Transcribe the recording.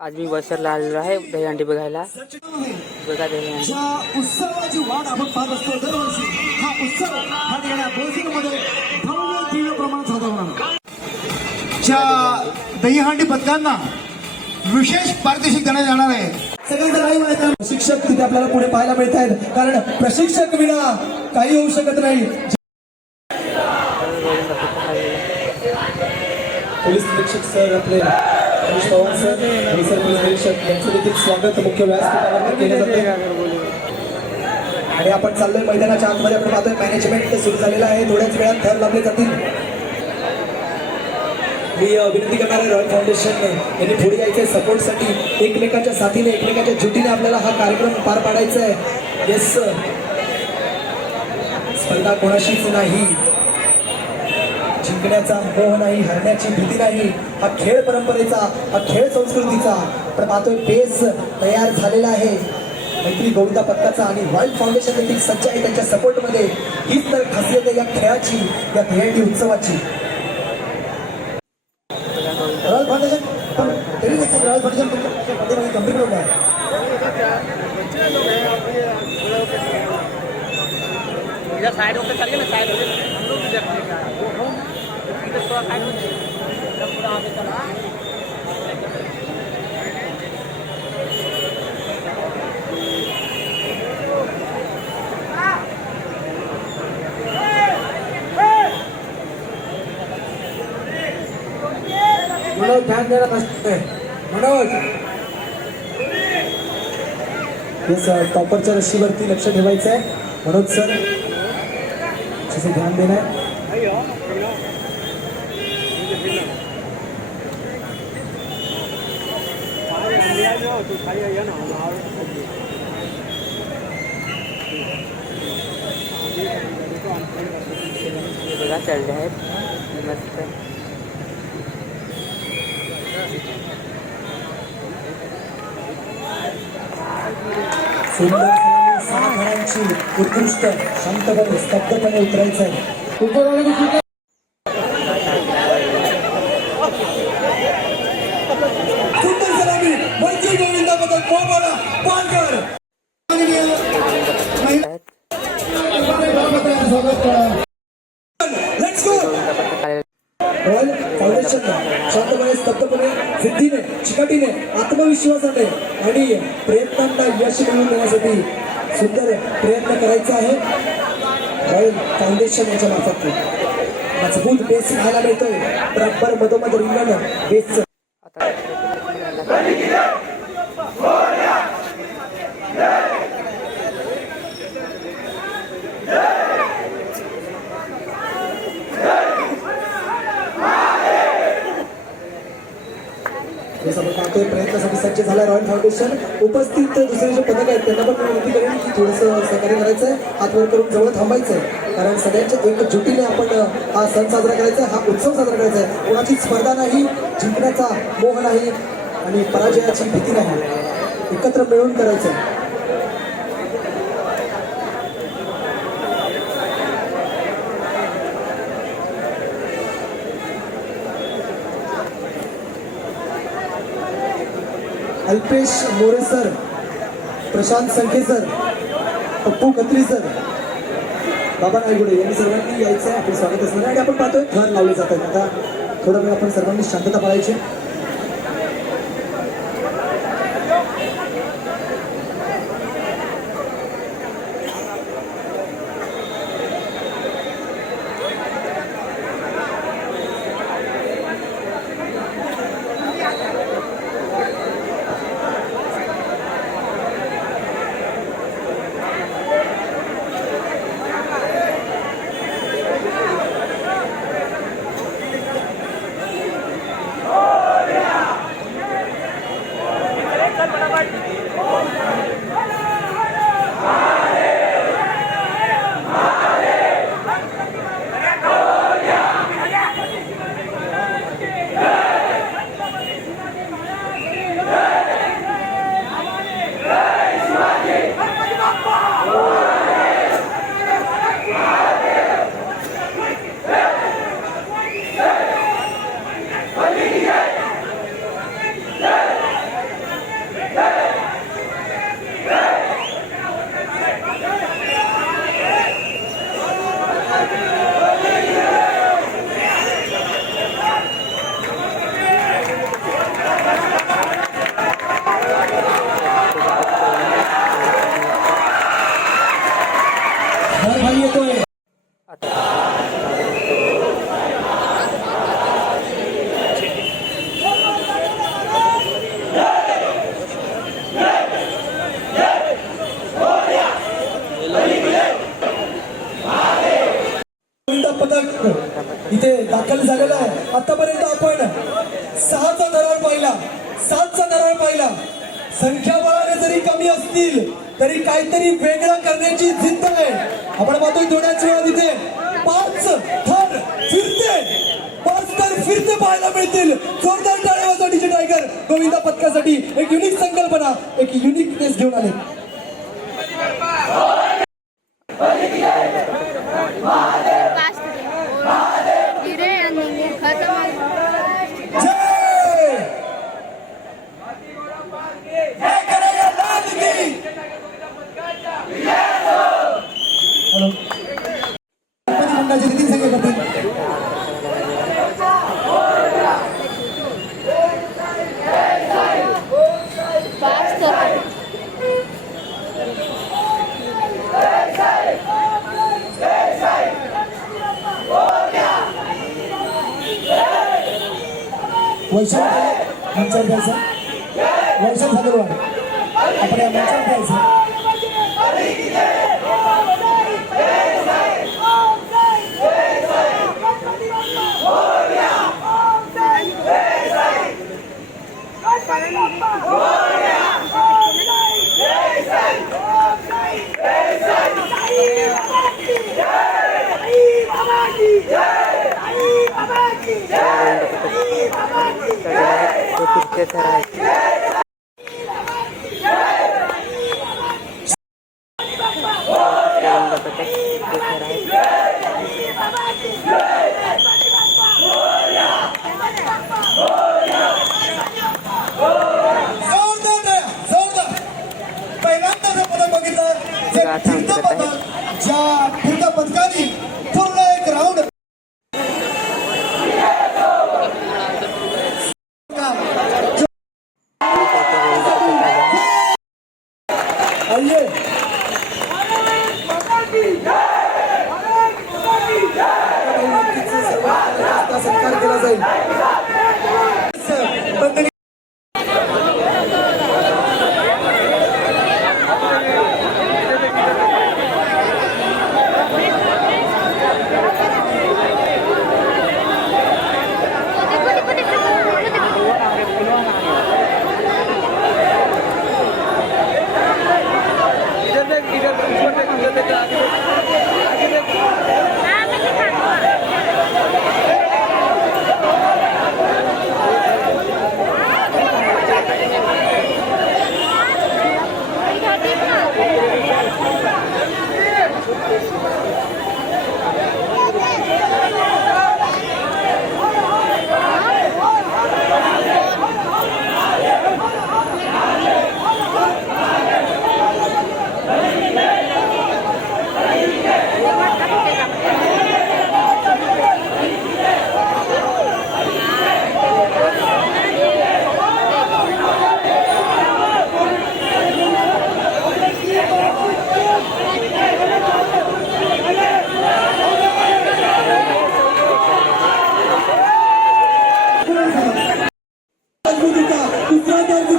आज मी वसरला आलेलो आहे दहीहंडी बघायला. बघा दहीहंडी. उत्सवाची वाट आपण पाहत असतो दरवर्षी. हा उत्सव हा ठिकाणी बोलसिंगमध्ये भव्य दिव्य प्रमाणात साजरा होणार. दहीहंडी पथकांना विशेष पारितोषिक देण्यात येणार आहे. सगळ्यांचं लाईव्ह आहे. प्रशिक्षक तिथे आपल्याला पुढे पाहायला मिळत आहेत, कारण प्रशिक्षक विना काही होऊ शकत नाही. पोलीस निरीक्षक सर आपले रमेश पवार सर आणि सर पोलीस निरीक्षक यांचं देखील स्वागत मुख्य व्यासपीठावर केलं जातं. आणि आपण चाललोय मैदानाच्या आतमध्ये. आपण पाहतोय मॅनेजमेंट सुरू झालेलं आहे. थोड्याच वेळात थर लावले जातील. मी विनंती करणार आहे रॉयल फाउंडेशन यांनी पुढे यायचंय सपोर्टसाठी. एकमेकांच्या साथीने एकमेकांच्या जुटीने आपल्याला हा कार्यक्रम पार पाडायचा आहे. येस, स्पर्धा कोणाशीच नाही, जिंकण्याचा मोह नाही, हरण्याची भीती नाही. हा खेळ परंपरेचा, हा खेळ संस्कृतीचा. पण पाहतोय बेस तयार झालेला आहे मैत्री गोविंदा पथकाचा. आणि रॉयल फाउंडेशन देखील सज्ज आहे त्यांच्या सपोर्टमध्ये. हीच तर खासियत आहे या खेळाची, या दहीहंडी उत्सवाची. रॉयल फाउंडेशन पण तरी देखील रॉयल फाउंडेशन तुमच्या गंभीर लोक आहे. साइड होकर चलिए ना, साइड मनोज ध्यान देना नसते. मनोज टॉपरच्या रशीवरती लक्ष ठेवायचं आहे. मनोज सर जिसे ध्यान देना है. बघा चढले आहेत मस्त. सुंदर साखरांची उत्कृष्ट शांतपणे स्तब्धपणे उतरायचं आहे. सुंदर सलामी मैत्री गोविंदा बद्दल कोबळा Palghar. Let's go. Royal Foundation शांतपणे स्तब्धपणे सिद्धीने चिकाटीने आत्मविश्वासाने आणि प्रयत्नांना यश मिळवून देण्यासाठी सुंदर प्रयत्न करायचा आहे. रॉयल फाउंडेशन याच्या मार्फत मजबूत बेस पाहायला मिळतोय. बरोबर मधोमध रिंगण बेसचं. आपण पाहतोय प्रयत्नासाठी सज्ज झाला रॉयल फाउंडेशन. उपस्थित दुसरे जे पदक आहेत त्यांना पण विनंती करेन की थोडंसं सहकार्य करायचं आहे. हातवर करून जवळ थांबायचं आहे, कारण सगळ्यांच्या एकजुटीने आपण हा सण साजरा करायचा आहे, हा उत्सव साजरा करायचा आहे. कोणाची स्पर्धा नाही, जिंकण्याचा मोह नाही आणि पराजयाची भीती नाही. एकत्र मिळून करायचं आहे. अल्पेश मोरे सर, प्रशांत संखे सर, पप्पू खत्री सर, बाबा नायगुडे यांनी सर्वांनी यायचं आहे. आपलं स्वागत असणार आहे. आणि आपण पाहतोय थर लावले जात आहेत. आता थोडा वेळ आपण सर्वांनी शांतता पाळायची. पथक इथे दाखल झालेलं आहे. आतापर्यंत आपण 6चा दरार पाहिला, 7चा दरार पाहिला. संख्याबळाने जरी कमी असतील तरी काहीतरी वेगळं करण्याची जिद्द आहे. आपण पाहतोय थोड्याच वेळात इथे 5 थर फिरते पाहायला मिळतील. जोरदार टाळ्या वाजवा डीजे टायगर. गोविंदा पथकासाठी एक युनिक संकल्पना, एक युनिकनेस घेऊन आले. वैशाख मंचावर द्यायचं, वैशाख सागरवाड आपण या मंचावर द्यायचं. फिरते थर आहेत. पहिल्यांदा पदक बघितलं ज्या फिरत्या पदकाने पूर्ण एक राऊंड सत्कार केला जाईल. दुसरा